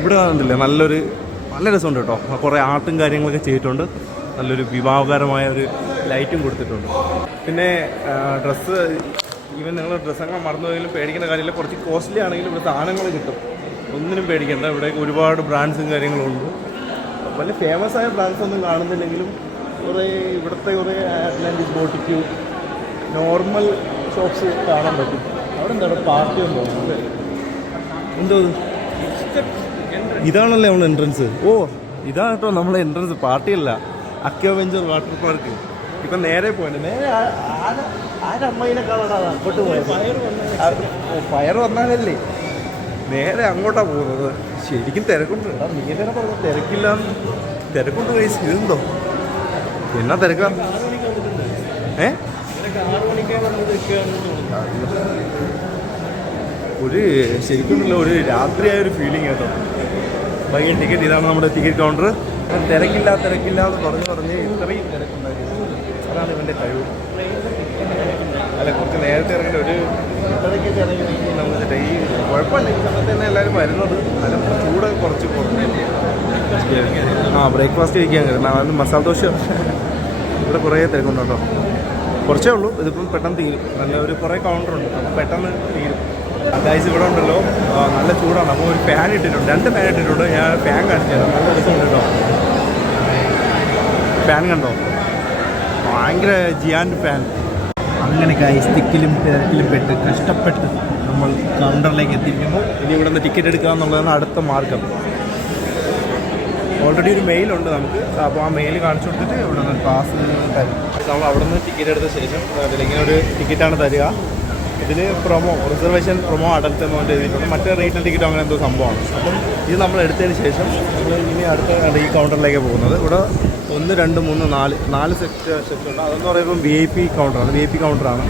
ഇവിടെ കണ്ടില്ലേ നല്ല രസമുണ്ട് കേട്ടോ. കുറേ ആർട്ടും കാര്യങ്ങളൊക്കെ ചെയ്തിട്ടുണ്ട്. നല്ലൊരു വിവാഹകരമായ ഒരു ലൈറ്റും കൊടുത്തിട്ടുണ്ട്. പിന്നെ ഡ്രസ്സ് ഈവൻ നിങ്ങൾ ഡ്രസ്സൊക്കെ മറന്നു പോയാലും പേടിക്കേണ്ട കാര്യമില്ല. കുറച്ച് കോസ്റ്റ്ലി ആണെങ്കിലും ഇവിടെ സാധനങ്ങൾ കിട്ടും, ഒന്നിനും പേടിക്കേണ്ട. ഇവിടെ ഒരുപാട് ബ്രാൻഡ്സും കാര്യങ്ങളുണ്ട്. വലിയ ഫേമസ് ആയ ബ്രാൻഡ്സ് ഒന്നും കാണുന്നില്ലെങ്കിലും ഇവിടുത്തെ കുറേ അറ്റ്ലാന്റിക് ബോട്ടിക്യൂ നോർമൽ ഷോപ്സ് കാണാൻ പറ്റും. അവിടെ എന്താണ് പാർട്ടി ഉണ്ടോ? എന്തോ ഇതാണല്ലേ നമ്മൾ എൻട്രൻസ്. ഓ ഇതാ കേട്ടോ നമ്മളെ എൻട്രൻസ്. പാർട്ടിയല്ല, അക്വാവെഞ്ചർ വാട്ടർ പാർക്ക്. ഇപ്പം നേരെ പോയിട്ട് നേരെ ആരമ്മയിനെ കാണാൻ അങ്ങോട്ട് പോയത്. ഫയർ വന്നാലല്ലേ നേരെ അങ്ങോട്ടാണ് പോകുന്നത്. ശരിക്കും തിരക്കുണ്ട്. നീ തന്നെ പറഞ്ഞു തിരക്കുണ്ട് കൈസ്. ഇതെന്തോ എന്നാ തിരക്കാ? ശരിക്കുമല്ല ഒരു രാത്രിയായൊരു ഫീലിംഗ് കേട്ടോ. ഭയങ്കര ടിക്കറ്റ്. ഇതാണ് നമ്മുടെ ടിക്കറ്റ് കൗണ്ടർ. തിരക്കില്ല എന്ന് പറഞ്ഞ് ഇത്രയും തിരക്കുണ്ടായിരുന്നു. അതാണ് ഇവൻ്റെ കഴിവ്. അല്ല കുറച്ച് നേരത്തെ ഇറങ്ങേണ്ട ഒരു ഇടയ്ക്കൊക്കെ ഇറങ്ങി നമുക്ക് ഈ കുഴപ്പമില്ല. ഈ സമയത്ത് തന്നെ എല്ലാവരും വരുന്നത്. നല്ല ചൂട് കുറച്ച് കുറഞ്ഞില്ലേ. ബ്രേക്ക്ഫാസ്റ്റ് കഴിക്കാൻ കയറുന്നത്. അത് മസാല ദോശ. ഇവിടെ കുറേ തിരക്കുണ്ട് കേട്ടോ. കുറച്ചേ ഉള്ളൂ. ഇതിപ്പം പെട്ടെന്ന് തീരും. നല്ല കുറേ കൗണ്ടറുണ്ട്, അപ്പം പെട്ടെന്ന് തീരും. ഗൈസ് ഇവിടെ ഉണ്ടല്ലോ നല്ല ചൂടാണ്. അപ്പോൾ ഒരു ഫാൻ ഇട്ടിട്ടുണ്ട്, 2 ഫാൻ ഇട്ടിട്ടുണ്ട്. ഞാൻ ഫാൻ കാണിച്ചു തരാം. നല്ല രസമുണ്ട് കേട്ടോ. ഫാൻ കണ്ടോ? ഭയങ്കര ജിയാൻഡ് ഫാൻ. അങ്ങനെ ഗൈസ് തിക്കിലും തിരക്കിലും പെട്ട് കഷ്ടപ്പെട്ട് നമ്മൾ കൗണ്ടറിലേക്ക് എത്തിയിരിക്കുന്നു. ഇനി ഇവിടെ നിന്ന് ടിക്കറ്റ് എടുക്കുക എന്നുള്ളതാണ് അടുത്ത മാർഗം. ഓൾറെഡി ഒരു മെയിലുണ്ട് നമുക്ക്. അപ്പോൾ ആ മെയിൽ കാണിച്ചു കൊടുത്തിട്ട് ഇവിടെ നിന്ന് പാസ് തരും. നമ്മൾ അവിടെ നിന്ന് ടിക്കറ്റ് എടുത്ത ശേഷം അതിലിങ്ങനെ ഒരു ടിക്കറ്റാണ് തരിക. ഇതിൽ റിസർവേഷൻ പ്രൊമോ അഡൽട്ട് എന്ന് പറഞ്ഞിട്ട് എഴുതിയിട്ടുണ്ട്. മറ്റേ റീറ്റെയിൽ ടിക്കറ്റോ അങ്ങനെ എന്തോ സംഭവമാണ്. അപ്പം ഇത് നമ്മൾ എടുത്തതിന് ശേഷം നമ്മൾ ഇനി അടുത്ത ഈ കൗണ്ടറിലേക്ക് പോകുന്നത്. ഇവിടെ 1, 2, 3, 4 സെറ്റുണ്ട്. അതെന്ന് പറയുമ്പോൾ VIP കൗണ്ടറാണ്. VIP കൗണ്ടറാണ്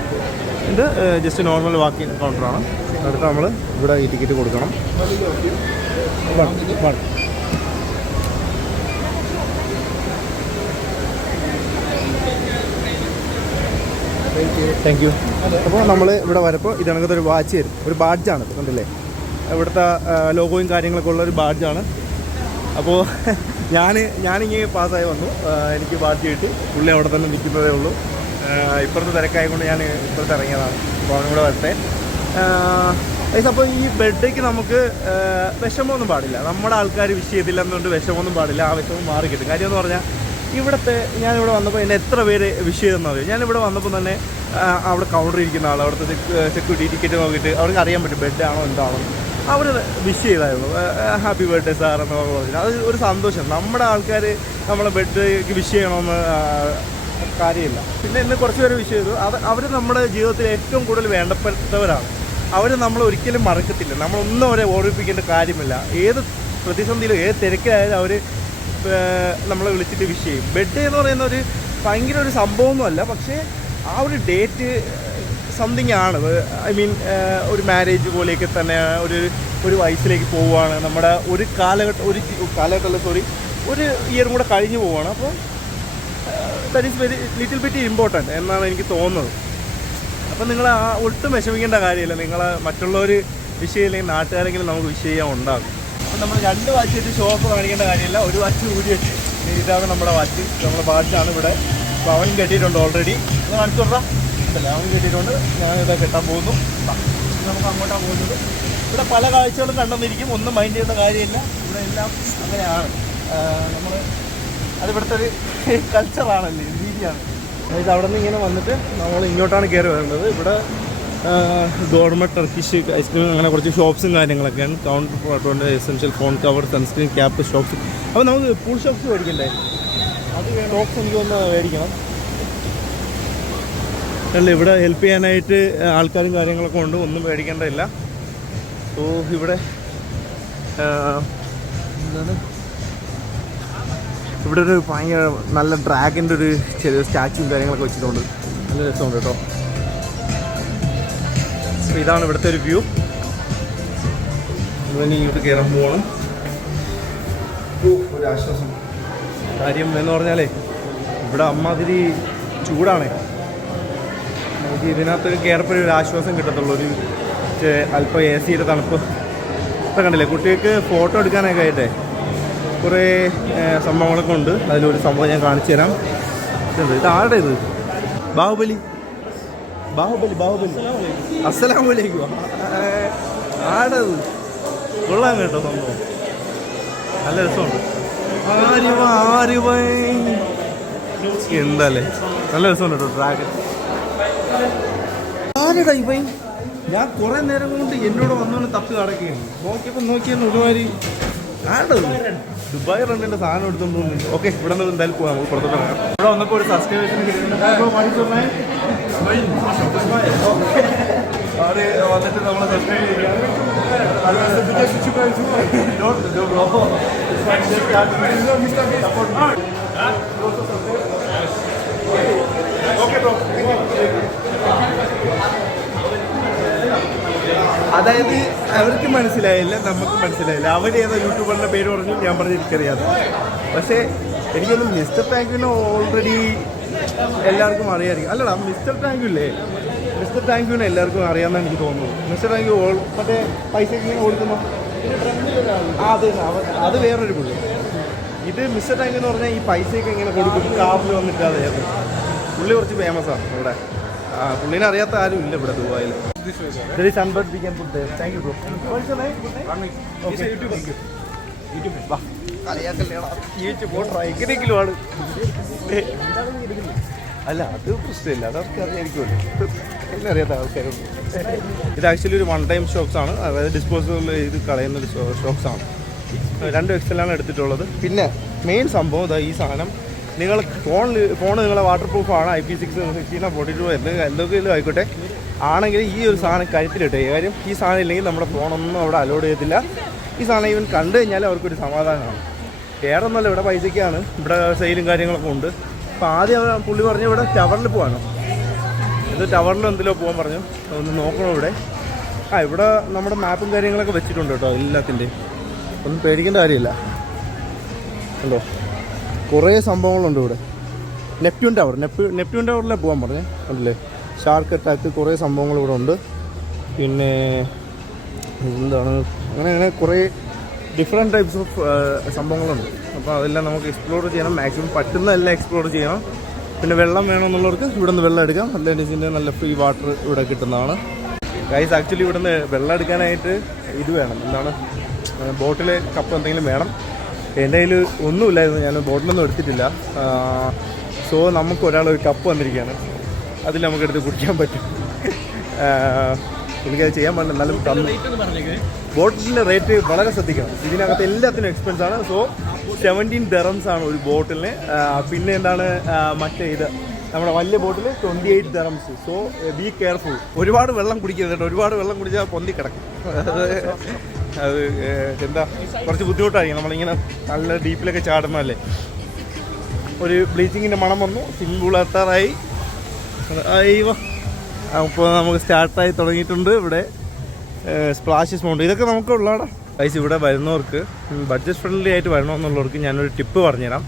ഇത്. ജസ്റ്റ് നോർമൽ വാക്കിംഗ് കൗണ്ടറാണ്. അടുത്ത് നമ്മൾ ഇവിടെ ഈ ടിക്കറ്റ് കൊടുക്കണം. One thank you. അപ്പോൾ നമ്മൾ ഇവിടെ വരപ്പോൾ ഇതിനകത്ത് ഒരു വാച്ച് തരും. ഒരു ബാഡ്ജാണ്, കണ്ടില്ലേ? ഇവിടുത്തെ ലോഗോയും കാര്യങ്ങളൊക്കെ ഉള്ള ഒരു ബാഡ്ജാണ്. അപ്പോൾ ഞാനിങ്ങനെ പാസ്സായി വന്നു. എനിക്ക് ബാഡ്ജ് കിട്ടി. പുള്ളി അവിടെ തന്നെ നിൽക്കുന്നതേ ഉള്ളൂ. ഇപ്പുറത്ത് തിരക്കായതുകൊണ്ട് ഞാൻ ഇപ്പുറത്ത് ഇറങ്ങിയതാണ്. അപ്പോൾ അവനിവിടെ വരട്ടെ. അപ്പോൾ ഈ ബർത്ത്ഡേക്ക് നമുക്ക് വിഷമമൊന്നും പാടില്ല. നമ്മുടെ ആൾക്കാർ വിഷ് ചെയ്തില്ല എന്നുകൊണ്ട് വിഷമമൊന്നും പാടില്ല. ആ വിഷമം മാറി കിട്ടും. കാര്യം എന്ന് പറഞ്ഞാൽ ഞാനിവിടെ വന്നപ്പോൾ എന്നെ എത്ര പേര് വിഷ് ചെയ്തെന്ന് അറിയാം. ഞാനിവിടെ വന്നപ്പോൾ തന്നെ അവിടെ കൗണ്ടർ ഇരിക്കുന്ന ആൾ, അവിടുത്തെ സെക്യൂരിറ്റി ടിക്കറ്റ് നോക്കിയിട്ട് അവർക്ക് അറിയാൻ പറ്റും ബർത്ത്ഡേ ആണോ എന്താണോ. അവർ വിഷ് ചെയ്തായിരുന്നു. ഹാപ്പി ബർത്ത്ഡേ സാർ എന്നൊക്കെ പറഞ്ഞു. അത് ഒരു സന്തോഷം. നമ്മുടെ ആൾക്കാർ നമ്മളെ ബർത്ത്ഡേക്ക് വിഷ് ചെയ്യണമെന്ന് കാര്യമില്ല. പിന്നെ ഇന്ന് കുറച്ച് പേര് വിഷ് ചെയ്തു. അവർ നമ്മുടെ ജീവിതത്തിൽ ഏറ്റവും കൂടുതൽ വേണ്ടപ്പെട്ടവരാണ്. അവർ നമ്മൾ ഒരിക്കലും മറക്കത്തില്ല. നമ്മളൊന്നും അവരെ ഓർമ്മിപ്പിക്കേണ്ട കാര്യമില്ല. ഏത് പ്രതിസന്ധിയിലും ഏത് തിരക്കിലായാലും അവർ നമ്മളെ വിളിച്ചിട്ട് വിഷ് ചെയ്യും. ബർത്ത്ഡേ എന്ന് പറയുന്ന ഭയങ്കര ഒരു സംഭവമൊന്നുമല്ല. പക്ഷേ ആ ഒരു ഡേറ്റ് സംതിങ് ആണ്. ഐ മീൻ ഒരു മാരേജ് പോലെയൊക്കെ തന്നെ ഒരു വയസ്സിലേക്ക് പോവുകയാണ്. നമ്മുടെ ഒരു ഇയറും കൂടെ കഴിഞ്ഞ് പോവുകയാണ്. അപ്പോൾ that is little bit important എന്നാണ് എനിക്ക് തോന്നുന്നത്. അപ്പം നിങ്ങൾ ഒട്ടും വിഷമിക്കേണ്ട കാര്യമില്ല. നിങ്ങൾ മറ്റുള്ളവർ വിഷ് ചെയ്യില്ലെങ്കിൽ നാട്ടുകാരെങ്കിലും നമുക്ക് വിഷ് ചെയ്യാൻ ഉണ്ടാകും. അപ്പം നമ്മൾ 2 വാച്ച് വെച്ച് ഷോപ്പ് കാണിക്കേണ്ട കാര്യമില്ല. ഒരു വാച്ച് ഊരി വെച്ച് ഇതാണ് നമ്മുടെ വാച്ച്. നമ്മുടെ വാച്ചാണ് ഇവിടെ. അപ്പോൾ അവൻ കെട്ടിയിട്ടുണ്ട് ഓൾറെഡി. ഇത് കാണിച്ചു കൊടുക്കാം. അല്ല അവൻ കെട്ടിയിട്ടുണ്ട്. ഞാനിതാ കെട്ടാൻ പോകുന്നു. നമുക്ക് അങ്ങോട്ടാണ് പോകുന്നത്. ഇവിടെ പല കാഴ്ചകളും കണ്ടെന്നിരിക്കും. ഒന്നും മൈൻഡ് ചെയ്യേണ്ട കാര്യമില്ല. ഇവിടെ എല്ലാം അങ്ങനെയാണ്. അതിവിടുത്തെ ഒരു കൾച്ചറാണല്ലേ, രീതിയാണ്. അതായത് അവിടെ നിന്ന് ഇങ്ങനെ വന്നിട്ട് നമ്മൾ ഇങ്ങോട്ടാണ് കയറി വരുന്നത്. ഇവിടെ ഗവൺമെൻറ് ടർക്കിഷ് ഐസ്ക്രീം അങ്ങനെ കുറച്ച് ഷോപ്സും കാര്യങ്ങളൊക്കെയാണ്. Counter essential phone cover, sunscreen, cap shops. അപ്പോൾ നമുക്ക് ഫുൾ ഷോപ്സ് മേടിക്കണ്ടേ? അത് ഷോപ്സ് എനിക്കൊന്ന് മേടിക്കണം. അല്ല ഇവിടെ ഹെൽപ്പ് ചെയ്യാനായിട്ട് ആൾക്കാരും കാര്യങ്ങളൊക്കെ ഉണ്ട്. ഒന്നും മേടിക്കേണ്ടതില്ല. സോ ഇവിടെ എന്താണ്, ഇവിടെ ഒരു ഭയങ്കര നല്ല ഡ്രാഗൻ്റെ ഒരു ചെറിയ സ്റ്റാച്ചുവും കാര്യങ്ങളൊക്കെ വെച്ചിട്ടുണ്ട്. നല്ല രസമുണ്ട് കേട്ടോ. അപ്പോൾ ഇതാണ് ഇവിടുത്തെ ഒരു വ്യൂ. ഇനി ഇങ്ങോട്ട് കയറാൻ പോകണം. ഒരു ആശ്വാസം. കാര്യം എന്ന് പറഞ്ഞാലേ ഇവിടെ അമ്മാതിരി ചൂടാണേ. നമുക്ക് ഇതിനകത്ത് കയറപ്പോൾ ഒരു ആശ്വാസം കിട്ടത്തുള്ളൂ. അല്പം AC യുടെ തണുപ്പ് ഇപ്പം കണ്ടില്ലേ, കുട്ടികൾക്ക് ഫോട്ടോ എടുക്കാനൊക്കെ ആയിട്ടേ കുറേ സംഭവങ്ങളൊക്കെ ഉണ്ട്. അതിലൊരു സംഭവം ഞാൻ കാണിച്ചു തരാം. ഇതുണ്ട്. ഇത് ആരുടെ ഇത്? ബാഹുബലി. അസ്സലാമലൈക്കും. ആരുടെ ഇത്? കൊള്ളാൻ കേട്ടോ സംഭവം, നല്ല രസമുണ്ട്. എന്താല്ലേ, നല്ല രസമുണ്ട് കേട്ടോ ഡ്രാഗൺ. ആരടാ ഇവ? ഞാൻ കുറെ നേരം കൊണ്ട് എന്നോട് വന്നോണ്ട് തപ്പി നടക്കുകയാണ്. നോക്കിയപ്പോൾ ഒരുമാതിരി ആണ്ടത് ദുബായ് റണ്ണിന്റെ സാധനം എടുത്തോണ്ട്. ഓക്കെ, ഇവിടെ നിന്ന് എന്തായാലും പോകാം, നമുക്ക് പുറത്തോട്ട് ഇറങ്ങാം. ഇവിടെ വന്നപ്പോൾ ഒരു സബ്സ്ക്രൈബേഷൻ വന്നിട്ട് നമ്മളെ സബ്സ്ക്രൈബ് ചെയ്യാം. അതായത് അവർക്ക് മനസ്സിലായില്ല, നമുക്ക് മനസ്സിലായില്ല. അവരേതോ യൂട്യൂബറിൻ്റെ പേര് പറഞ്ഞു, ഞാൻ പറഞ്ഞു എനിക്കറിയാതെ. പക്ഷേ എനിക്കൊന്നും മിസ്റ്റർ ടാങ്ക്വിനെ ഓൾറെഡി എല്ലാവർക്കും അറിയാമായിരിക്കും. അല്ലടാ, മിസ്റ്റർ ടാങ്ക്വില്ലേ, മിസ്റ്റർ ടാങ്ക്വിനെ എല്ലാവർക്കും അറിയാമെന്നാണ് എനിക്ക് തോന്നുന്നത്. മിസ്റ്റർ ടാങ്ക് മറ്റേ പൈസയ്ക്ക് ഇങ്ങനെ കൊടുക്കുന്നു. അത് വേറൊരു പുള്ളി. ഇത് മിസ്റ്റർ ടാങ്ക് എന്ന് പറഞ്ഞാൽ ഈ പൈസയൊക്കെ ഇങ്ങനെ കൊടുക്കും, കാറിൽ വന്നിട്ട്. അതായത് പുള്ളി കുറച്ച് ഫേമസാണ് ഇവിടെ. പുള്ളിനെ അറിയാത്ത ആരും ഇല്ല ഇവിടെ ദുബായിൽ. There is sunbird we can put there. Thank you bro. What's your name? Ramnesh. Okay. YouTube. YouTube. വാ. കളിയാക്കല്ലേടാ. YouTube പോട്ടെ. എങ്ങനെയെങ്കിലും ആണ്. അല്ല, അത് പ്രശ്നമില്ല, അതൊക്കെ അറിയായിരിക്കുമല്ലോ. എന്നെ അറിയാത്ത ആൾക്കാരുണ്ട്. ഇത് ആക്ച്വലി ഒരു വൺ ടൈം ഷോക്സ് ആണ്. അതായത് ഡിസ്പോസബിൾ ഇത് കളയുന്ന ഷോക്സ് ആണ്. 2 എക്സലാണ് എടുത്തിട്ടുള്ളത്. പിന്നെ മെയിൻ സംഭവം ഇതാ ഈ സാധനം. നിങ്ങൾ ഫോൺ നിങ്ങളെ വാട്ടർ പ്രൂഫാണ്, IP6 16 42 എന്തൊക്കെയും ആയിക്കോട്ടെ. ആണെങ്കിൽ ഈ ഒരു സാധനം കരുത്തിലിട്ടെ. കാര്യം ഈ സാധനം ഇല്ലെങ്കിൽ നമ്മുടെ ഫോണൊന്നും അവിടെ അലോഡ് ചെയ്യത്തില്ല. ഈ സാധനം ഇവൻ കണ്ടു കഴിഞ്ഞാൽ അവർക്കൊരു സമാധാനമാണ്. വേറെ ഒന്നുമല്ല, ഇവിടെ പൈസയ്ക്കാണ്, ഇവിടെ സെയിലും കാര്യങ്ങളൊക്കെ ഉണ്ട്. അപ്പോൾ ആദ്യം പുള്ളി പറഞ്ഞു ഇവിടെ ടവറിൽ പോകാനോ, ഇത് ടവറിൽ എന്തിലോ പോകാൻ പറഞ്ഞു. ഒന്ന് നോക്കണം ഇവിടെ. ഇവിടെ നമ്മുടെ മാപ്പും കാര്യങ്ങളൊക്കെ വെച്ചിട്ടുണ്ട് കേട്ടോ എല്ലാത്തിൻ്റെയും. ഒന്നും പേടിക്കേണ്ട കാര്യമില്ല. ഉണ്ടോ, കുറേ സംഭവങ്ങളുണ്ട് ഇവിടെ. നെപ്റ്റ്യൂൺ ടവറിലെ പോകാൻ പറഞ്ഞു അല്ലേ. ഷാർക്ക് അറ്റാക്ക്, കുറേ സംഭവങ്ങൾ ഇവിടെ ഉണ്ട്. പിന്നെ എന്താണ്, അങ്ങനെ കുറേ ഡിഫറെൻറ്റ് ടൈപ്സ് ഓഫ് സംഭവങ്ങളുണ്ട്. അപ്പോൾ അതെല്ലാം നമുക്ക് എക്സ്പ്ലോർ ചെയ്യണം. മാക്സിമം പറ്റുന്നതെല്ലാം എക്സ്പ്ലോർ ചെയ്യണം. പിന്നെ വെള്ളം വേണമെന്നുള്ളവർക്ക് ഇവിടെ നിന്ന് വെള്ളം എടുക്കാം. അറ്റ്ലാന്റിസിൻ്റെ നല്ല ഫ്രീ വാട്ടർ ഇവിടെ കിട്ടുന്നതാണ്. ഗൈസ്, ആക്ച്വലി ഇവിടെ നിന്ന് വെള്ളം എടുക്കാനായിട്ട് ഇത് വേണം, എന്താണ്, ബോട്ടിൽ കപ്പ് എന്തെങ്കിലും വേണം. എൻ്റെ കയ്യിൽ ഒന്നുമില്ലായിരുന്നു, ഞാൻ ബോട്ടിലൊന്നും എടുത്തിട്ടില്ല. സോ നമുക്ക് ഒരാളൊരു കപ്പ് വന്നിരിക്കുകയാണ്, അതിൽ നമുക്കെടുത്ത് കുടിക്കാൻ പറ്റും. എനിക്കത് ചെയ്യാൻ പാടില്ല, എന്നാലും ബോട്ടിലിൻ്റെ റേറ്റ് വളരെ ശ്രദ്ധിക്കണം. ഇതിനകത്ത് എല്ലാത്തിനും എക്സ്പെൻസാണ്. സോ 17 dirhams ആണ് ഒരു ബോട്ടിലിന്. പിന്നെ എന്താണ്, മറ്റേ ഇത് നമ്മുടെ വലിയ ബോട്ടിൽ 28 dirhams. So be careful. ഒരുപാട് വെള്ളം കുടിക്കരുത് കേട്ടോ. ഒരുപാട് വെള്ളം കുടിച്ചാൽ പൊന്തി കിടക്കും. അത് എന്താ, കുറച്ച് ബുദ്ധിമുട്ടായിരിക്കും. നമ്മളിങ്ങനെ നല്ല ഡീപ്പിലൊക്കെ ചാടുന്നതല്ലേ. ഒരു ബ്ലീച്ചിങ്ങിൻ്റെ മണം വന്നു. സ്വിമ്മിംഗ് പൂൾ എത്താറായി. അയ്യോ, അപ്പോൾ നമുക്ക് സ്റ്റാർട്ടായി തുടങ്ങിയിട്ടുണ്ട്. ഇവിടെ സ്പ്ലാഷസ് മൗണ്ട് ഇതൊക്കെ നമുക്ക് ഉള്ളതാണ്. ഗൈസ്, ഇവിടെ വരുന്നവർക്ക് ബഡ്ജറ്റ് ഫ്രണ്ട്ലി ആയിട്ട് വരണമെന്നുള്ളവർക്ക് ഞാനൊരു ടിപ്പ് പറഞ്ഞുതരാം.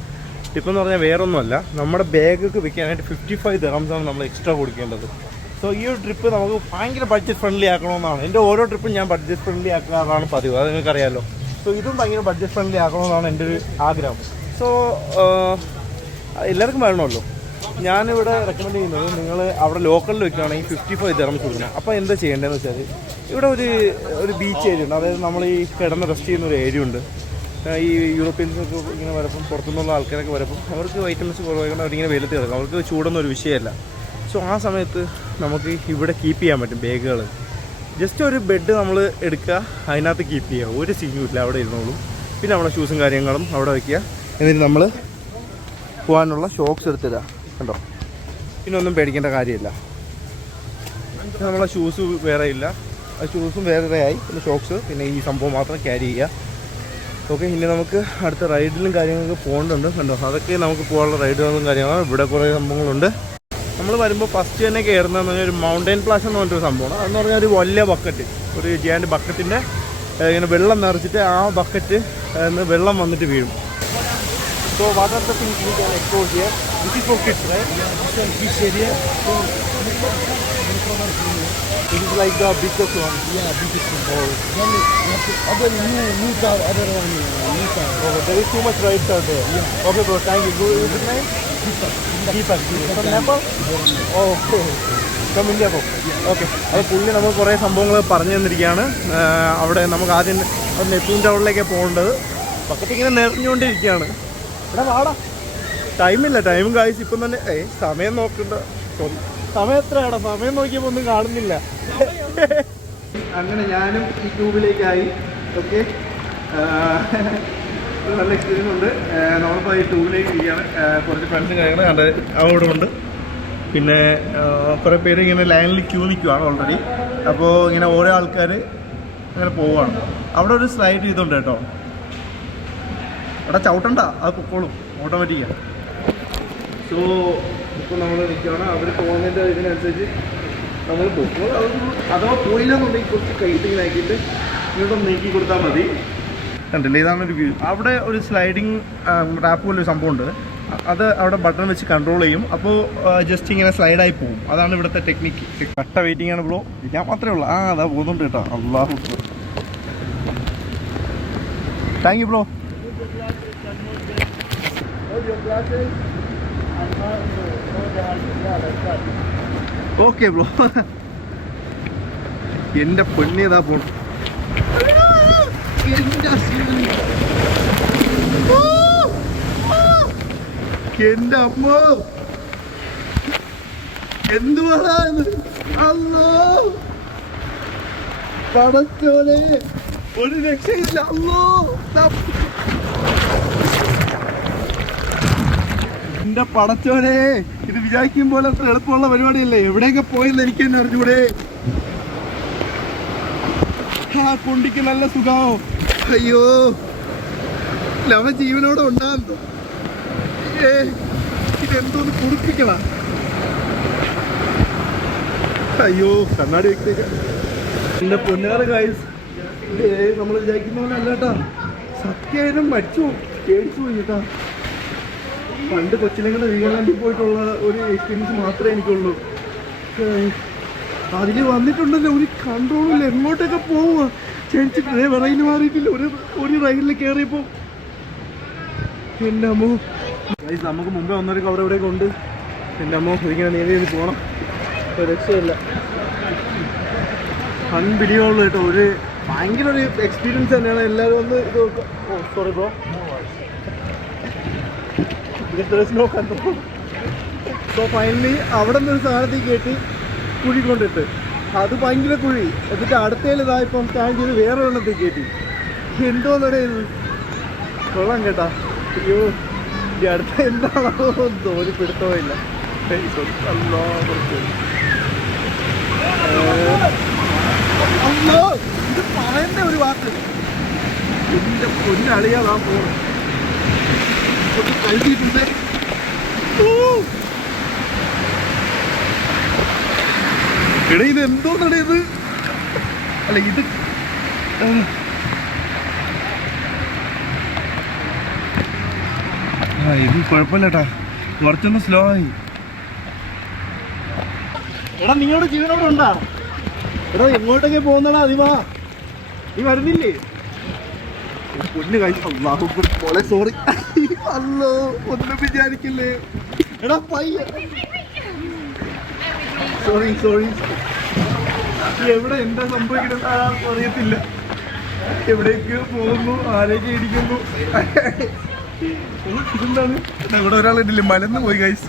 ടിപ്പെന്ന് പറഞ്ഞാൽ വേറൊന്നുമല്ല, നമ്മുടെ ബാഗൊക്കെ വെക്കാനായിട്ട് 55 dirhams ആണ് നമ്മൾ എക്സ്ട്രാ കൊടുക്കേണ്ടത്. സോ ഈ ഒരു ട്രിപ്പ് നമുക്ക് ഭയങ്കര ബഡ്ജറ്റ് ഫ്രണ്ട്ലി ആക്കണമെന്നാണ്. എൻ്റെ ഓരോ ട്രിപ്പും ഞാൻ ബഡ്ജറ്റ് ഫ്രണ്ട്ലി ആക്കാറാണ് പതിവ്, അത് നിങ്ങൾക്കറിയാമല്ലോ. സോ ഇതും ഭയങ്കര ബഡ്ജറ്റ് ഫ്രണ്ട്ലി ആക്കണമെന്നാണ് എൻ്റെ ഒരു ആഗ്രഹം. സോ എല്ലാവർക്കും വരണമല്ലോ. ഞാനിവിടെ റെക്കമെൻഡ് ചെയ്യുന്നത്, നിങ്ങൾ അവിടെ ലോക്കലിൽ വെക്കുകയാണെങ്കിൽ 55 dirhams കൊടുക്കണം. അപ്പോൾ എന്താ ചെയ്യേണ്ടതെന്ന് വെച്ചാൽ, ഇവിടെ ഒരു ബീച്ച് ഏരിയ ഉണ്ട്. അതായത് നമ്മൾ ഈ കിടന്ന് റെസ്റ്റ് ചെയ്യുന്ന ഒരു ഏരിയ ഉണ്ട്. ഈ യൂറോപ്യൻസൊക്കെ ഇങ്ങനെ വരപ്പം, പുറത്തുനിന്നുള്ള ആൾക്കാരൊക്കെ വരപ്പം അവർക്ക് വൈറ്റമിൻസ് കുറവായതുകൊണ്ട് അവരിങ്ങനെ വെയിലത്ത് കിടക്കും. അവർക്ക് ചൂടൊന്നും ഒരു വിഷയമല്ല. സോ ആ സമയത്ത് നമുക്ക് ഇവിടെ കീപ്പ് ചെയ്യാൻ പറ്റും ബാഗുകൾ. ജസ്റ്റ് ഒരു ബെഡ് നമ്മൾ എടുക്കുക, അതിനകത്ത് കീപ്പ് ചെയ്യുക, ഒരു സീനും ഇല്ല, അവിടെ ഇരുന്നോളും. പിന്നെ നമ്മുടെ ഷൂസും കാര്യങ്ങളും അവിടെ വയ്ക്കുക. എന്നിട്ട് നമ്മൾ പോകാനുള്ള ഷോക്സ് എടുത്തിടുക. കണ്ടോ, പിന്നെ ഒന്നും പേടിക്കേണ്ട കാര്യമില്ല. നമ്മളെ ഷൂസ് വേറെ ഇല്ല, ആ ഷൂസും വേറെ ആയി. പിന്നെ ഷോക്സ്, പിന്നെ ഈ സംഭവം മാത്രം ക്യാരി ചെയ്യുക. ഓക്കെ, ഇനി നമുക്ക് അടുത്ത റൈഡിലും കാര്യങ്ങളൊക്കെ പോകേണ്ടതുണ്ട്. കണ്ടോ, അതൊക്കെ നമുക്ക് പോകാനുള്ള റൈഡുകളും കാര്യങ്ങളും. ഇവിടെ കുറേ സംഭവങ്ങളുണ്ട്. നമ്മൾ വരുമ്പോൾ ഫസ്റ്റ് തന്നെ കയറുന്നതെന്ന് പറഞ്ഞാൽ ഒരു മൗണ്ടൻ പ്ലാഷ് എന്ന് പറഞ്ഞൊരു സംഭവമാണ്. അതെന്ന് പറഞ്ഞാൽ ഒരു വലിയ ബക്കറ്റ്, ഒരു ജിയാൻ്റ് ബക്കറ്റിൻ്റെ ഇങ്ങനെ വെള്ളം നിറച്ചിട്ട് ആ ബക്കറ്റ് വെള്ളം വന്നിട്ട് വീഴും. So So what are the things we can explore here? This is for kids, right? Yeah, this one kids area. So, This is like the biggest one. yeah, biggest one. Then other new car, other one, new car. Oh, there is too much rides out there. Yeah. Okay, bro. Thank you. Good night. Deepak. From Nepal? Oh, okay. From India, bro. Okay. അപ്പോൾ പുള്ളി നമുക്ക് കുറേ സംഭവങ്ങൾ പറഞ്ഞു തന്നിരിക്കുകയാണ്. അവിടെ നമുക്ക് ആദ്യം നെപ്പൂൺ ടൗണിലേക്ക് പോകേണ്ടത്. പക്കത്ത് ഇങ്ങനെ നിറഞ്ഞുകൊണ്ടിരിക്കുകയാണ്. ഇവിടെ വാടാ. ടൈമില്ല. ടൈമും കാഴ്ച ഇപ്പം തന്നെ സമയം നോക്കണ്ട. സോറി, സമയം എത്രയാടാ? സമയം നോക്കിയപ്പോൾ ഒന്നും കാണുന്നില്ല. അങ്ങനെ ഞാനും ഈ ട്യൂബിലേക്കായി. ഓക്കെ, നല്ല എക്സ്പീരിയൻസ് ഉണ്ട്. നമ്മളിപ്പോൾ ഈ ട്യൂബിലേക്ക് ഇരിക്കുകയാണ്. കുറച്ച് ഫ്രണ്ട്സും കാര്യങ്ങൾ കണ്ട് അവിടെ ഉണ്ട്. പിന്നെ കുറേ പേര് ഇങ്ങനെ ലൈനിൽ ക്യൂ നിൽക്കുവാണ് ഓൾറെഡി. അപ്പോൾ ഇങ്ങനെ ഓരോ ആൾക്കാർ അങ്ങനെ പോവുകയാണ്. അവിടെ ഒരു സ്ലൈഡ് ചെയ്തുണ്ട് കേട്ടോ. അവിടെ ചവിട്ടണ്ട, അത് പൊക്കോളും, ഓട്ടോമാറ്റിക്കാണ്. സോ ഇപ്പോൾ നമ്മൾ നിൽക്കുകയാണ്. അവർ പോകുന്നതിൻ്റെ ഇതിനനുസരിച്ച് നമ്മൾ പോകും. അഥവാ പോയില്ലെന്നുണ്ടെങ്കിൽ കുറച്ച് കൈത്തിങ്ങനെ ആക്കിയിട്ട് ഇങ്ങോട്ടൊന്ന് നീക്കി കൊടുത്താൽ മതി. കണ്ടില്ലേ, ഇതാണ് ഒരു വ്യൂ. അവിടെ ഒരു സ്ലൈഡിങ് റാപ്പ് പോലൊരു സംഭവമുണ്ട്. അത് അവിടെ ബട്ടൺ വെച്ച് കൺട്രോൾ ചെയ്യും. അപ്പോൾ ജസ്റ്റ് ഇങ്ങനെ സ്ലൈഡായി പോകും. അതാണ് ഇവിടുത്തെ ടെക്നിക്ക്. കട്ട വെയിറ്റിംഗ് ആണ് ബ്രോ. ഞാൻ മാത്രമേ ഉള്ളൂ. അതാ പോകുന്നുണ്ട് കേട്ടോ. അല്ലാഹു thank you bro. Okay bro. എൻ്റെ പൊന്നിയതാ പോണം. എൻ്റെ അമ്മ എന്തുവാടാ അല്ലോ പടച്ചോനെ, ഒരു രക്ഷയില്ല. അല്ലോ എൻ്റെ പടച്ചോനെ, ഇത് വിചാരിക്കും പോലെ അത്ര എളുപ്പമുള്ള പരിപാടിയല്ലേ. എവിടെയൊക്കെ പോയെന്ന് എനിക്ക് തന്നെ അറിഞ്ഞൂടെ. ആ കുണ്ടിക്ക് നല്ല സുഖമോ. അയ്യോ, അവൻ ജീവനോടെ ഉണ്ടാകുന്നു. ഇതെന്തോന്ന് കുറിപ്പിക്കണം. അയ്യോ, കണ്ണാടി വെച്ചേക്ക. എൻ്റെ പൊന്നാറ് കായ്സ്, നമ്മൾ വിചാരിക്കുന്ന പോലെ അല്ല കേട്ടാ. സത്യമായിട്ടും മരിച്ചു പേടിച്ചു പോയി കേട്ടാ. പണ്ട് കൊച്ചിലെങ്കിലും വീഗാലാൻഡിൽ പോയിട്ടുള്ള ഒരു എക്സ്പീരിയൻസ് മാത്രമേ എനിക്കുള്ളൂ. അതിൽ വന്നിട്ടുണ്ടല്ലോ, ഒരു കൺട്രോളില്ല. എങ്ങോട്ടൊക്കെ പോവുക ചേച്ചിട്ട് റെയിൽ മാറിയിട്ടില്ല. ഒരു റെയിലിൽ കയറിയപ്പോൾ എൻ്റെ അമ്മോ. നമുക്ക് മുമ്പേ ഒന്നൊരു കവർ എവിടെയൊക്കെ ഉണ്ട്. എൻ്റെ അമ്മോ, ഇങ്ങനെ നീതി പോകണം. ഒരു രക്ഷയില്ല. അൺബിലീവബിൾ കേട്ടോ. ഒരു ഭയങ്കര ഒരു എക്സ്പീരിയൻസ് തന്നെയാണ്. എല്ലാവരും ഒന്ന് ഇത് നോക്കുക. Oh sorry bro. No control. So finally അവിടെ നിന്ന് ഒരു സാധനത്തേക്ക് കയറ്റി കുഴി കൊണ്ടിട്ട്, അത് ഭയങ്കര കുഴി. എന്നിട്ട് അടുത്തേലിതാ ഇപ്പം സ്കാൻ ചെയ്ത് വേറെ വെള്ളത്തിൽ കയറ്റി. എന്തോന്നടേ ഇത്. കൊള്ളാം കേട്ടാ. അയ്യോ, ഈ അടുത്ത എന്താണോ തോന്നി പിടുത്തമില്ല. ഇത് പറയണ്ട ഒരു വാക്ക്. എന്റെ പൊന്നളിയാതാ പോണം. കഴുകിയിട്ടുണ്ട്. എടാ, ഇത് എന്തോന്നടേ ഇത്. അല്ല ഇത് ഇത് കുഴപ്പമില്ലട്ടാ. കുറച്ചൊന്ന് സ്ലോ ആയി. എടാ, നിങ്ങളുടെ ജീവനോടെ ഉണ്ടാ. എടാ, എങ്ങോട്ടൊക്കെ പോകുന്നടാ? അതിവാ, നീ വരുന്നില്ലേ? പൊന്ന് കഴിച്ചു. സോറി. അല്ലോ, ഒന്നും വിചാരിക്കില്ലേ. എടാ പയ്യ, സോറി. എവിടെ എന്താ സംഭവിക്കുന്നത് അറിയത്തില്ല. എവിടേക്ക് പോകുന്നു, ആരേക്ക് ഇരിക്കുന്നു. ഇതെന്താണ്? ഇവിടെ ഒരാളില്ലേ, മലന്ന് പോയി ഗൈസ്.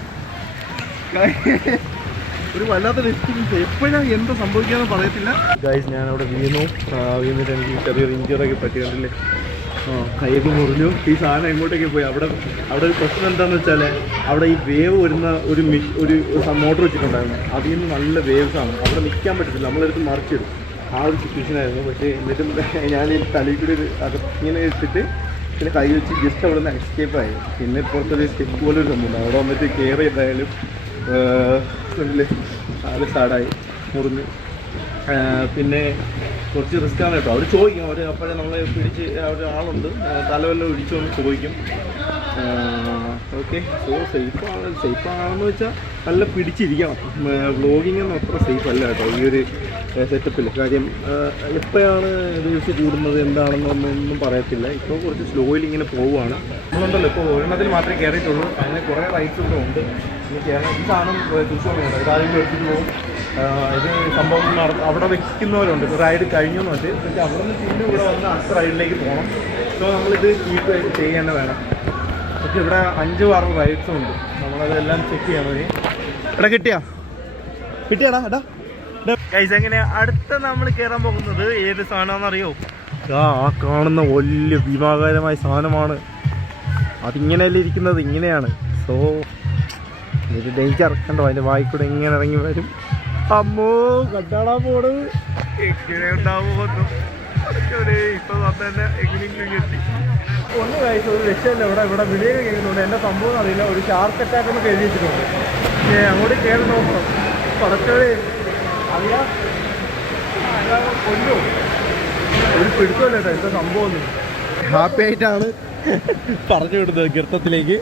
ഒരു വല്ലാത്തൊരു എക്സ്പീരിയൻസ്. എപ്പോഴാണ് എന്താ സംഭവിക്കാന്ന് പറയത്തില്ല ഗൈസ്. ഞാനവിടെ വീണിട്ട് എനിക്ക് ചെറിയൊരു ഇഞ്ചുറിയൊക്കെ പറ്റിയിട്ടില്ലേ. കൈയൊക്കെ മുറിഞ്ഞു. ഈ സാധനം എങ്ങോട്ടേക്ക് പോയി. അവിടെ ഒരു പ്രശ്നം എന്താണെന്ന് വെച്ചാൽ, അവിടെ ഈ വേവ് വരുന്ന ഒരു മോട്ടർ വെച്ചിട്ടുണ്ടായിരുന്നു. അതിൽ നിന്ന് നല്ല വേവ്സാണ്. അവിടെ നിൽക്കാൻ പറ്റത്തില്ല. നമ്മളെടുത്ത് മറിച്ചിടും. ആ ഒരു സിറ്റുവേഷനായിരുന്നു. പക്ഷേ എന്നിട്ടും ഞാൻ ഈ തലയിൽ കൂടി ഇങ്ങനെ ഇട്ടിട്ട് പിന്നെ കൈ വെച്ച് ജസ്റ്റ് അവിടെ നിന്ന് എസ്കേപ്പായി. പിന്നെ പുറത്തൊരു സ്റ്റെപ്പ് പോലെ ഒരു സംഭവം. അവിടെ വന്നിട്ട് കെയർ ചെയ്തായാലും ആകെ സാടായി, മുറിഞ്ഞ്. പിന്നെ കുറച്ച് റിസ്ക്കാണ് കേട്ടോ. അവർ ചോദിക്കും, അവർ അപ്പോഴേ നമ്മളെ പിടിച്ച് ഒരാളുണ്ട് തലവെല്ലാം ഇടിച്ചോന്ന് ചോദിക്കും. ഓക്കെ, സോ സേഫാണെന്ന് വെച്ചാൽ നല്ല പിടിച്ചിരിക്കണം. വ്ളോഗിങ് ഒന്നും അത്ര സേഫ് അല്ല കേട്ടോ ഈ ഒരു സെറ്റപ്പിൽ. കാര്യം എപ്പോഴാണ് വ്യൂസ് കൂടുന്നത് എന്താണെന്നൊന്നും പറയത്തില്ല. ഇപ്പോൾ കുറച്ച് സ്ലോയിൽ ഇങ്ങനെ പോവുകയാണ്. നമ്മളുണ്ടല്ലോ ഇപ്പോൾ ഒരെണ്ണത്തിൽ മാത്രമേ കയറിയിട്ടുള്ളൂ. അങ്ങനെ കുറേ റൈഡ്സ് ഒക്കെ ഉണ്ട്. ഇനി കയറാൻ ഈ സാധനം ചൂഷണമുണ്ട്. ഇതാരെങ്കിലും എടുത്തിട്ട് പോകും. ഇത് സംഭവം അവിടെ വെക്കുന്നവരുണ്ട്. റൈഡ് കഴിഞ്ഞെന്ന് വെച്ച് പക്ഷേ അവിടെ നിന്ന് പിന്നെ ഇവിടെ വന്ന് അടുത്ത റൈഡിലേക്ക് പോകണം. സോ നമ്മളിത് കീപ്പ് ചെയ്യാൻ വേണം. പക്ഷെ ഇവിടെ 5-6 റൈഡ്സും ഉണ്ട്. നമ്മളതെല്ലാം ചെക്ക് ചെയ്യണം. ഇവിടെ കിട്ടിയാടാ എടാ കൈസ്. എങ്ങനെ അടുത്ത നമ്മൾ കയറാൻ പോകുന്നത് ഏത് സാധനമാണെന്നറിയോ? ആ കാണുന്ന വലിയ ഭീമാകാരമായ സാധനമാണ്. അതിങ്ങനെയല്ലേ ഇരിക്കുന്നത്, ഇങ്ങനെയാണ്. സോ ഇത് ഡേഞ്ചർ കണ്ടോ, അതിൻ്റെ വായിക്കൂടെ ഇങ്ങനെ ഇറങ്ങി വരും. അമ്മോ കണ്ടാടാ പോണത് എങ്ങനെ ഉണ്ടാവുമെന്നും ഇപ്പൊ തന്നെ എങ്ങനെയെങ്കിലും എത്തി. ഒന്ന് കഴിച്ചു ഒരു രക്ഷയില്ല. ഇവിടെ വിളിയ കേൾക്കുന്നുണ്ട്. എൻ്റെ സംഭവം അറിയില്ല. ഒരു ഷാർക്ക് അറ്റാക്ക് എന്നൊക്കെ എഴുതി വെച്ചിട്ടുണ്ട്. അങ്ങോട്ട് കയറി നോക്കണം. പടച്ചവരെ അറിയാം കൊല്ലോ ഒരു പിടുത്തമല്ല കേട്ടോ എന്താ സംഭവം. ഹാപ്പി ആയിട്ടാണ് പറഞ്ഞു വിടുന്നത് ഗർത്തത്തിലേക്ക്.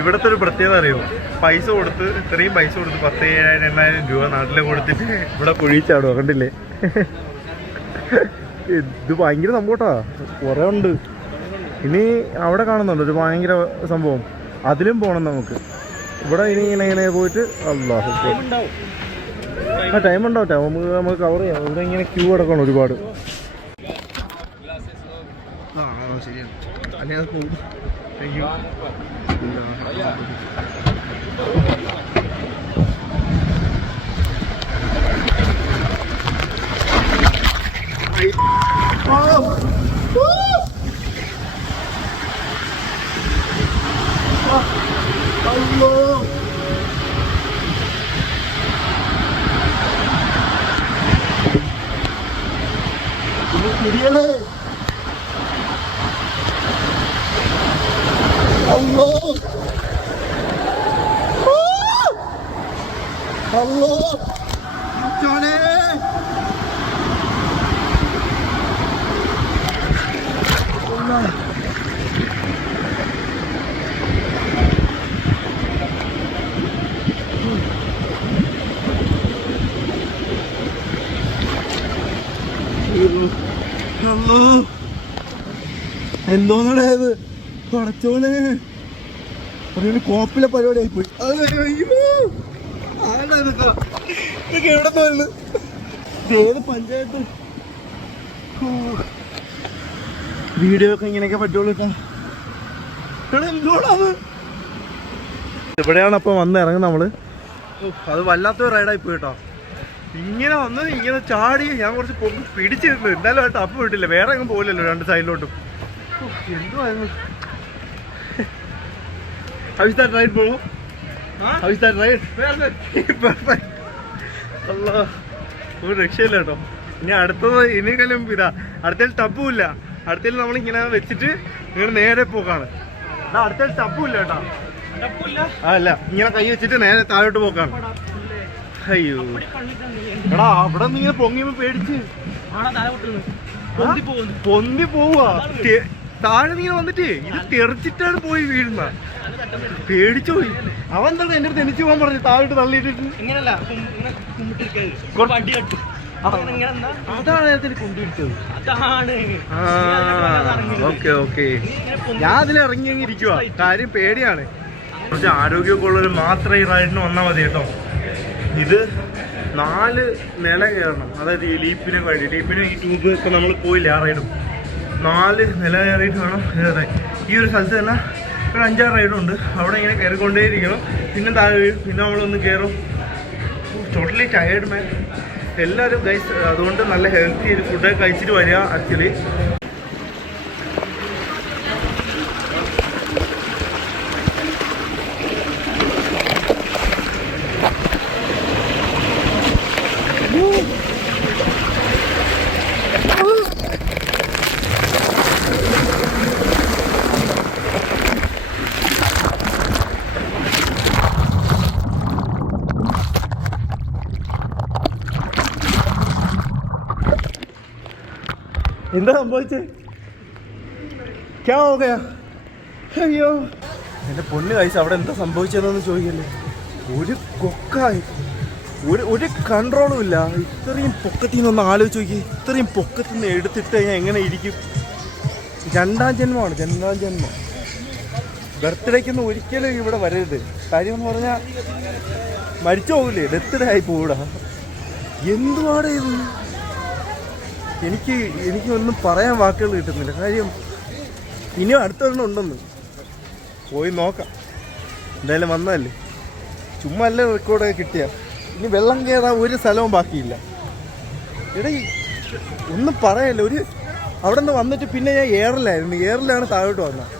ഇവിടുത്തെ ഒരു പ്രത്യേകത അറിയോ? പൈസ കൊടുത്ത് ഇത്രയും പൈസ കൊടുത്ത് 10,000-8,000 രൂപ നാട്ടിലെ കൊടുത്തിട്ട് ഇവിടെ കുഴിച്ചാടുക. കണ്ടില്ലേ? ഇത് ഭയങ്കര സംഭവട്ടാ. കുറേ ഉണ്ട്. ഇനി അവിടെ കാണുന്നുണ്ട് ഒരു ഭയങ്കര സംഭവം. അതിലും പോകണം നമുക്ക്. ഇവിടെ ഇനി ഇങ്ങനെ പോയിട്ട് അല്ലാഹു ടൈം ഉണ്ടാവട്ടെ. നമുക്ക് കവർ ചെയ്യാം. ഇവിടെ ഇങ്ങനെ ക്യൂ അടക്കണം ഒരുപാട്. ശരിയാണ്. അല്ലെങ്കിൽ അത് പോകും. Thank you. Hello, Johnny. Hello. എന്തോന്നാണ് ഇത്? പടച്ചോനെ ഒരു കോപ്പിലെ പരിപാടിയായി പോയി. ഇതൊക്കെ എവിടെ തോന്നുന്നു? ഏത് പഞ്ചായത്ത്? വീഡിയോ ഒക്കെ ഇങ്ങനെയൊക്കെ പറ്റുള്ളൂ കേട്ടോ. എന്തോടാത്? ഇവിടെയാണ് അപ്പോൾ വന്ന് ഇറങ്ങുന്നത് നമ്മള്. അത് വല്ലാത്തൊരു റൈഡായി പോയി കേട്ടോ. ഇങ്ങനെ വന്ന് ഇങ്ങനെ ചാടി ഞാൻ കുറച്ച് പൊങ്ങി പിടിച്ചിരുന്നു. എന്തായാലും ആ ടപ്പ് വിട്ടില്ല. വേറെ എങ്ങും പോകില്ലല്ലോ രണ്ട് സൈഡിലോട്ടും. എന്തുവായിരുന്നു? How is that ride, bro? Huh? How is that ride? Perfect. Allah. ഒരു രക്ഷയില്ല കേട്ടോ. ഇനി അടുത്തത് ഇനിയെങ്കിലും ഇതാ. അടുത്തതിൽ ടപ്പുമില്ല. അടുത്തതിൽ നമ്മളിങ്ങനെ വെച്ചിട്ട് ഇങ്ങനെ നേരെ പോക്കാണ്. അടുത്തതിൽ ടപ്പുമില്ല കേട്ടോ. അല്ല ഇങ്ങനെ കൈ വെച്ചിട്ട് നേരെ താഴോട്ട് പോക്കാണ്. അയ്യോ എടാ അവിടെ നിന്ന് ഇങ്ങനെ പൊങ്ങിയപ്പോ പേടിച്ച് പൊന്തി പോവാ. താഴെ നീ വന്നിട്ട് ഇത് തെറിച്ചിട്ടാണ് പോയി വീഴുന്ന. പേടിച്ചു പോയി. അവൻ എന്താ എന്റെ അടുത്ത് എനിക്ക് പോകാൻ പറഞ്ഞു. താഴോട്ട് തള്ളിയിട്ടിട്ട് അതാണ് നേരത്തെ കൊണ്ടുപിടിച്ചത്. Okay okay. ഞാൻ അതിൽ ഇറങ്ങിയിരിക്കുക. കാര്യം പേടിയാണ്. കുറച്ച് ആരോഗ്യമൊക്കെ ഉള്ളവർ മാത്രമേ ഈ റൈഡിന് വന്നാൽ മതി കേട്ടോ. ഇത് 4 നില കയറണം. അതായത് ഈ ലീപ്പിനെ വേണ്ടി. ലീപ്പിന് ഈ ട്യൂബ് ഒക്കെ നമ്മൾ പോയില്ല ആ റൈഡും. 4 നില കയറിയിട്ട് വേണം കയറാൻ. ഈ ഒരു സ്ഥലത്ത് തന്നെ ഒരു 5-6 റൈഡുണ്ട്. അവിടെ ഇങ്ങനെ കയറിക്കൊണ്ടേയിരിക്കണം. പിന്നെ താഴെ വീഴും. പിന്നെ നമ്മളൊന്ന് കയറും. ടോട്ടലി ടയേർഡ് മാൻ. എല്ലാവരും ഗൈസ് അതുകൊണ്ട് നല്ല ഹെൽത്തി ഒരു ഫുഡ് കഴിച്ചിട്ട് വരിക. ആക്ച്വലി എന്താ സംഭവിച്ചേ? ക്യാ ഹോ ഗയാ? അയ്യോ എൻ്റെ പൊന്ന് കഴിച്ച് അവിടെ എന്താ സംഭവിച്ചതെന്ന് ചോദിക്കല്ലേ. ഒരു കൊക്കായി ഒരു കൺട്രോളും ഇല്ല. ഇത്രയും പൊക്കത്തിൽ നിന്നൊന്ന് ആലോചിച്ച് നോക്കി. ഇത്രയും പൊക്കത്തിൽ നിന്ന് എടുത്തിട്ട് കഴിഞ്ഞാൽ എങ്ങനെ ഇരിക്കും? രണ്ടാം ജന്മം. ബർത്ത്ഡേക്കൊന്നും ഒരിക്കലും ഇവിടെ വരരുത്. കാര്യം എന്ന് പറഞ്ഞാൽ മരിച്ചു പോകില്ലേ, ബർത്ത്ഡേ ആയി പോകൂടാ. എന്തുവാടെ ഇത്? എനിക്കൊന്നും പറയാൻ വാക്കുകൾ കിട്ടുന്നില്ല. കാര്യം ഇനിയും അടുത്തൊരെണ്ണം ഉണ്ടെന്ന് പോയി നോക്കാം. എന്തായാലും വന്നതല്ലേ, ചുമ്മാ അല്ലേ റെക്കോർഡൊക്കെ കിട്ടിയ. ഇനി വെള്ളം കയറാൻ ഒരു സ്ഥലവും ബാക്കിയില്ല. എടാ ഒന്നും പറയല്ല. അവിടെ നിന്ന് വന്നിട്ട് പിന്നെ ഞാൻ എയറിലാണ് താഴോട്ട് വന്നത്.